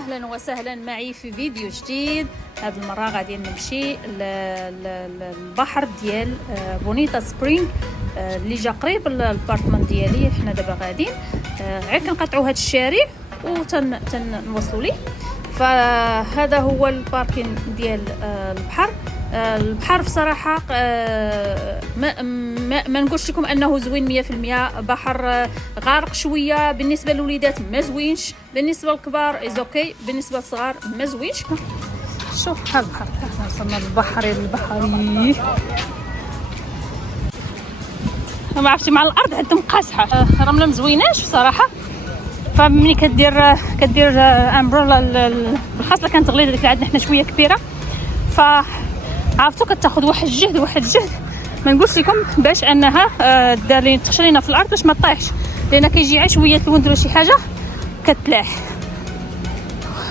اهلا وسهلا معي في فيديو جديد. هذه المره غادي نمشي للبحر ديال بونيتا سبرينغ اللي جا قريب البارتمان ديالي. حنا دابا غاديين غير كنقطعوا هذا الشارع وتنوصلوا ليه. فهذا هو الباركين ديال البحر. البحر بصراحه ما نقولش لكم انه زوين 100%. بحر غارق شويه، بالنسبه للوليدات ما زوينش، بالنسبه للكبار از اوكي، بالنسبه للصغار ما زوينش. شوف بحال البحر، وصلنا للبحر البحري. ما عرفتي مع الارض عندهم قاصحه، الرمله مزويناش بصراحه. فملي كدير امبرولا الخاصه كانت غليظه، ديك اللي عندنا حنا شويه كبيره، ف عرفتوا كتاخذ واحد الجهد ما نقولش لكم باش انها دار تخشرينا في الارض باش ما طيحش، لان كيجي عا شويه تلوند ولا شي حاجه كتلاح.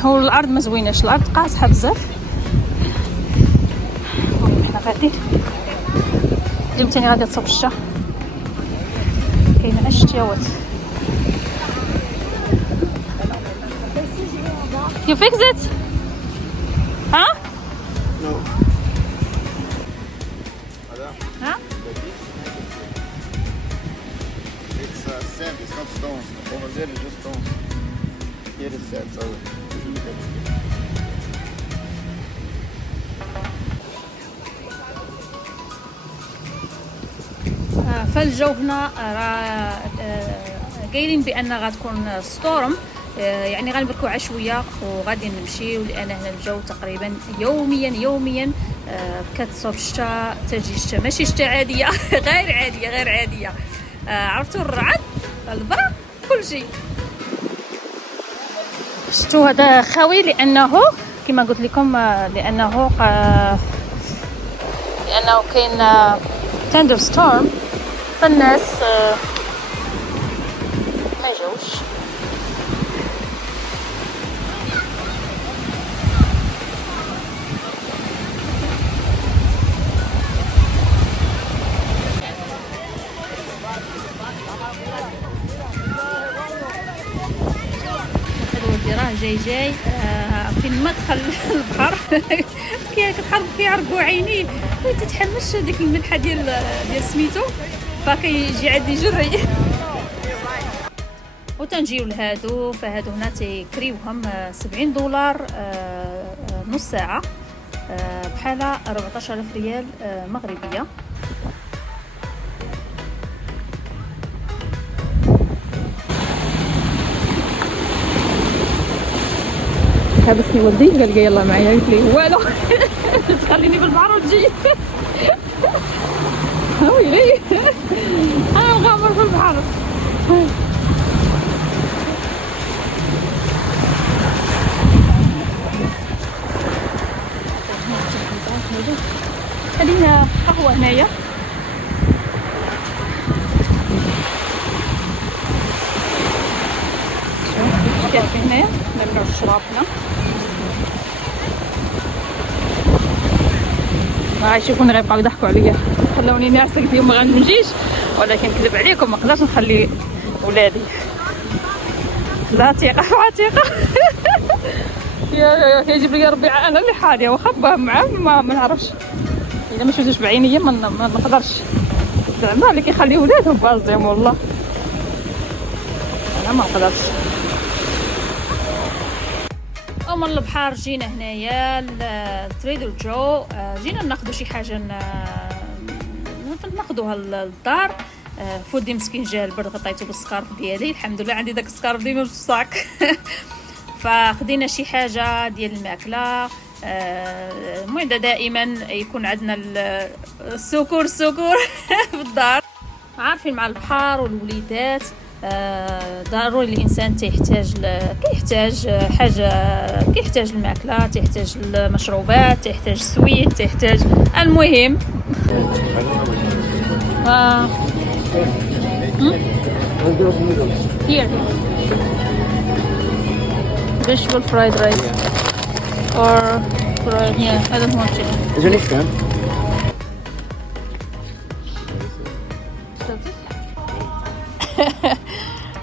والارض ما زويناش، الارض قاصحه بزاف. حنا غادي اليوم ثاني غادي تصوب الشتا، كاينه الشتاوات. You fix it? Huh? No. Huh? It's sand, it's not stones. Over there is just stones. Here is sand, so usually get it. فالجو هنا قايلين بان غتكون ستورم، يعني غنبركوا عشويه وغادي نمشيو، لان هنا الجو تقريبا يوميا كتصوب الشتا، تجي الشتا ماشي شتا عاديه غير عاديه. عرفتوا الرعد، البرق، كل شيء. شفتوا هذا خاوي لانه كما قلت لكم، لانه كاين تندر ستورم، فالناس ما جاوش. راه جاي فين مدخل البحر كيعرقوا عينيه وتتحمش ديك الملحه ديال سميتو، فكيجي عندي جري. وتنجيو لهادو، فهادو هنا تيكريوهم $70 نص ساعه، بحال 14,000 ريال مغربيه. حبسني ولدي قال لي يلا معايا، قلت لي والو تخليني بالبحر وتجي. ويلي انا مغامر في البحر. خلينا قهوه هنايا. كافي هنايا نبداو شرابنا. غيشوفوني غيبقاو يضحكوا عليا، خلوني ناعسه، قلت لهم ما غنجيش، ولكن كذب عليكم، ما نقدرش نخلي ولادي. لا ثقه يا يجيب لي ربي انا اللي حاليه، واخا معاه ما نعرفش، الا ما شفتوش بعينيا ما نقدرش زعما اللي كيخلي ولادهم باصدين، والله انا ما نقدرش. من البحر جينا هنايا لتريدر جو، جينا ناخذوا شي حاجه ناخذوها للدار. فودي مسكين جا البرد، غطيته بالسكارف ديالي، الحمد لله عندي داك السكارف ديما في الصاك. فخدينا شي حاجه ديال الماكله. المهم دائما يكون عندنا السكر في الدار. عارفين مع البحر والوليدات ضروري الانسان كيحتاج حاجه، كيحتاج الماكله، تيحتاج المشروبات، تيحتاج السويت، تيحتاج المهم. here vegetable fried rice or fried, yeah, I don't want chicken. Is there any shrimp?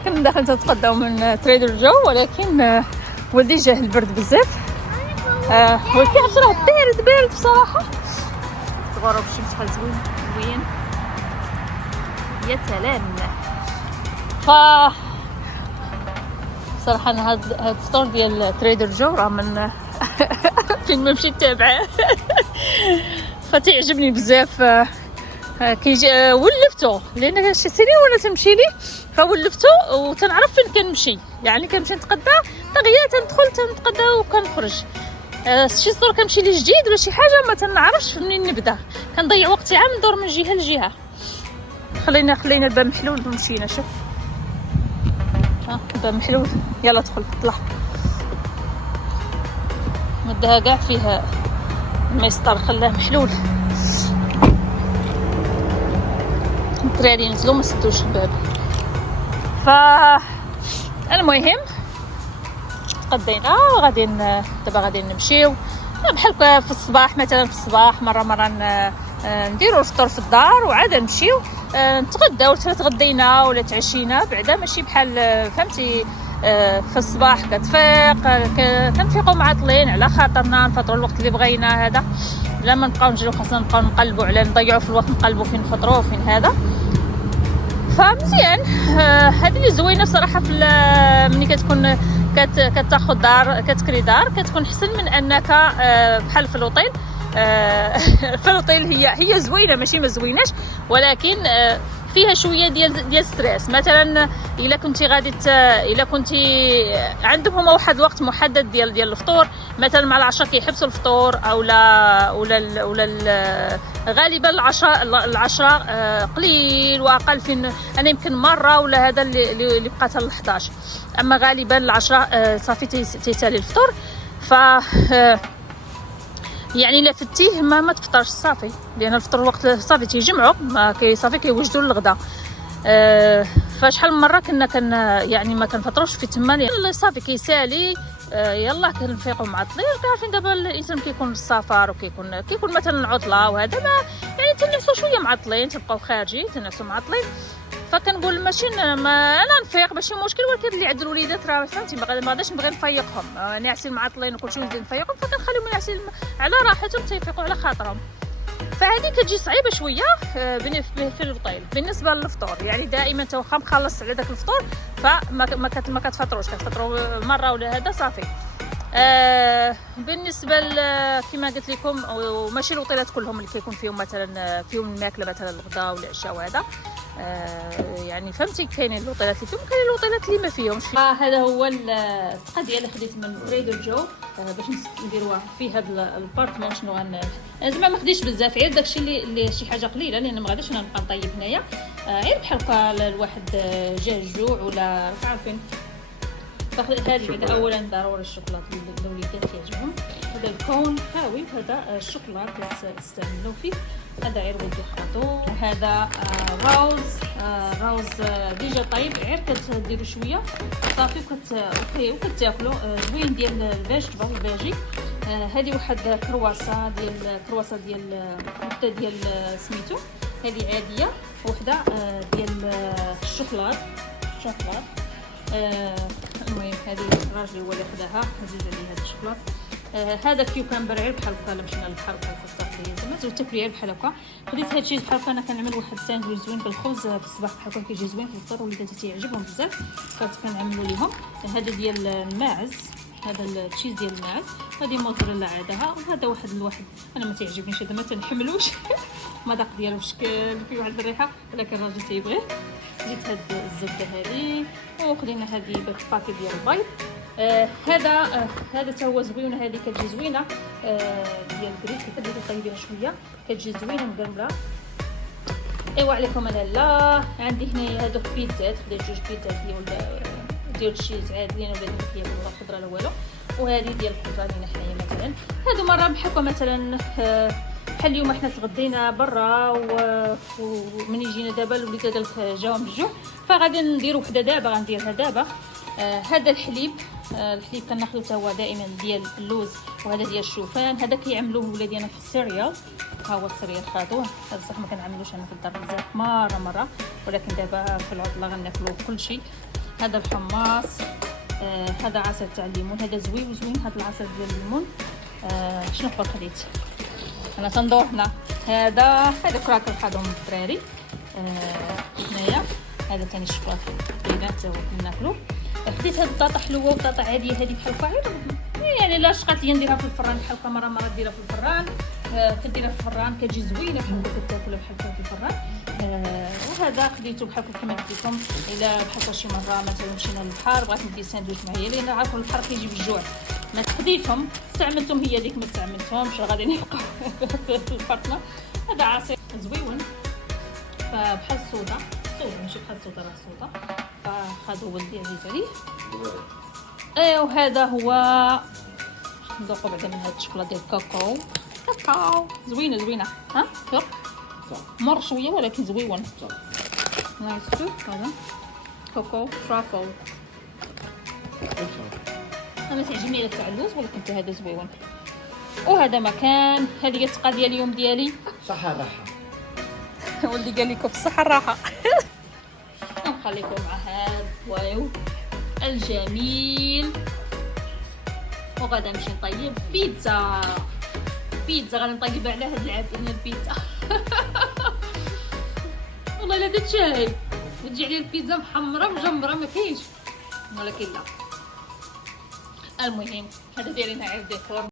كنا داخل نتقداو من تريدر جو، ولكن ولدي جاه البرد بزاف. ولكن راه بارد بصراحه. تغرب الشمس شحال زوين. يا سلام. صراحه انا هاد الفطور ديال تريدر جو راه من فين ما مشيت تابعه. فتعجبني بزاف. كيجي ولفتو لان شي سيري وانا تمشي لي فولفتو وتنعرف فين كنمشي، يعني كنمشي نتقدى دغيا تندخل تنتقدى وكنخرج. شي صدور كنمشي لي جديد ولا شي حاجه ما تنعرفش منين نبدا، كنضيع وقتي عام ندور من جهه لجهه. خلينا الباب محلول ومشينا. شوف الباب محلول، يلا دخل طلع. مدها كاع فيه المسطر خلاه محلول. الدراري نزلوا ما سدوش الباب. المهم تقدينا وغادي دابا غادي نمشيو بحال في الصباح. مثلا في الصباح مره نديروا الفطور في الدار وعاد نمشيو نتغداو. تغدينا ولا تعشينا بعدا ماشي بحال فهمتي. في الصباح كنفيقوا معطلين على خاطرنا نفطروا الوقت اللي بغينا. هذا بلا ما نبقاو نجريو، خاصنا نبقاو نقلبوا على نضيعوا في الوقت، نقلبوا فين نفطروا وفين هذا. فمزيان. هذه اللي زوينه بصراحه في ملي كتكون كتاخذ دار كتكري دار، كتكون حسن من انك بحال في الاوطيل. في الاوطيل هي زوينه ماشي ما زويناش، ولكن فيها شويه ديال ستريس. مثلا الا كنتي غادي الا كنتي عندهم هما واحد الوقت محدد ديال الفطور، مثلا مع العشاء كيحبسوا الفطور ولا غالبا العشرة قليل واقل. فين انا يمكن مره ولا هذا اللي بقات ل 11، اما غالبا العشرة صافي تيسالي الفطور. ف يعني لا فتيه ما تفطرش صافي، لان الفطور وقت صافي تيجمعوا صافي كيوجدوا للغدا. فشحال من مره كنا يعني ما كنفطروش في تما صافي كيسالي. يلا كنفيقوا معطلين. عارفين دابا الانسان كيكون السفر وكيكون مثلا عطله وهذا ما يعني تنعسوا شويه معطلين، تبقاو خارجين تنعسوا معطلين. فكنقول ماشي انا نفيق ماشي مشكل، ولكن اللي عند الوليدات راه فهمتي ما غاديش نبغي نفيقهم ناعسين معطلين وكلشي نزيد نفيقهم، فكنخليهم ناعسين على راحتهم تيفيقوا على خاطرهم. فهذه كتجي صعيبه شويه في الاوطيل بالنسبه للفطور. يعني دائما انت واخا مخلص على داك الفطور فما كتفطروش، كتفطروا مره ولا هذا صافي. بالنسبه كما قلت لكم وماشي الاوطيلات كلهم اللي كيكون فيهم مثلا فيهم الماكله مثلا الغداء والعشاء وهذا. يعني فهمتي كاينين الاوطيلات اللي فيهم كاينين الاوطيلات اللي ما فيهمش. هذا هو القضيه اللي خديت من تريدر جو باش نديروها في هذا البارتمون. شنو زعما ما خديتش بزاف، غير داكشي اللي شي حاجه قليله، لان ما غاديش انا نبقى نطيب هنايا. غير بحال هكا الواحد جا الجوع ولا عارفين. هذه بعدا اولا ضروري الشوكولاط للوليدات كيعجبهم. هذا الكون خاوي وهذا الشوكولاط تستعملوا فيه. هذا غير ودي خلطوه. هذا روز ديجا طيب، غير كديروا شويه صافي وكتاكلوا زوين ديال الفيجي. هذه واحد كرواسه ديال سميتو، هذه عاديه. وحده ديال الشوكولاط. المهم هذه الراجل هو اللي خداها، هزيز عليه هذا الشوكولاط. هذا كيوكامبر غير بحال هكا مشينا للبحر بحال هكا زعما تاكلوا غير بحال هكا. خديت هذا الشيء بحال هكا. انا كنعمل واحد ساندويتش زوين بالخبز في الصباح بحال هكا كيجي زوين في الفطور، وليداتي تيعجبهم بزاف فكنعملوا لهم. هذا ديال الماعز، هذا التشيز ديال الماعز. هذه موزاريلا عادها. وهذا واحد انا ما تعجبنيش هذا، ما تنحملوش المذاق ديالو شكل فيه واحد الريحه، ولكن الراجل تيبغيه. زيت هاد الزبده هذه وخدينا هذه باكي ديال البيض. هذا حتى هو زوين. هذه كتجي زوينه ديال الكريك، كتبداو طيبيها شويه كتجي زوينه مقرمله. ايوا عليكم انا لا عندي هنايا هادو بيتزات، خديت جوج بيتزات ديال الشيز عاديين ولا ديال الخضره لا والو. وهذه ديال الخضره اللي حنايا مثلا هادو مره بحكم مثلا بحال اليوم حنا تغدينا برا ومن يجينا دابا الوليدات قالك جاهم الجوع، فغادي نديرو وحده دابا غنديرها دابا. هذا الحليب كناخذو حتى هو دائما ديال اللوز، وهذا ديال الشوفان. هذا كيعملوه ولادينا في السيريال. ها هو السيريال خاطوه. هذا صح ما كنعملوش انا في الدار بزاف، مره ولكن دابا في العطله غناكلو كلشي. هذا الحماص هذا عصير تاع الليمون، هذا زوين وزوين هذا العصير ديال الليمون. شنو اخر خديت انا تندور هنا؟ هذا كراكر خدهم الدراري. هنايا هذا ثاني الشوكولاته بينات تا هو كناكلو. خديت هاد البطاطا حلوه وبطاطا عاديه هذه بحال فاعل، يعني لا شقات لي نديرها في الفران بحال مره ديرها في الفران. كديرها في الفران كتجي زوينه بحال كتاكلها بحال في الفران. وهذا خديته بحال كما قلت لكم، الا بحال شي مره مثلا مشينا للبحر بغيت ندير ساندويتش معايا لان عارفوا البحر كيجي بالجوع. ما خديتهم استعملتهم، هي ديك ما استعملتهمش غادي نبقى في الفرطه. هذا عصير زويون فبحال الصودا ماشي بحال الصودا راه صودا، فخذوا ولدي عزيز عليه. وهذا هو ندوقوا بعدا من هاد الشوكولاته ديال الكاكاو زوينه ها يلا مر شويه ولكن زويون نايس. هذا كاكاو ترافل، انا تعجبني هذا تاع اللوز ولكن هذا زويون. وهذا مكان، هذه هي التقى ديال اليوم ديالي. صحة الراحة. ولدي قال لكم بالصحه الراحه. نخليكم مع هذا واو الجميل. وغدا نمشي نطيب بيتزا غادي نطيبها على هاد العافيه ديال البيتزا. والله الا درت شاي وتجي عليا البيتزا محمره مجمره ما كاينش، ولكن لا. المهم هذا دايرينها على الديكور.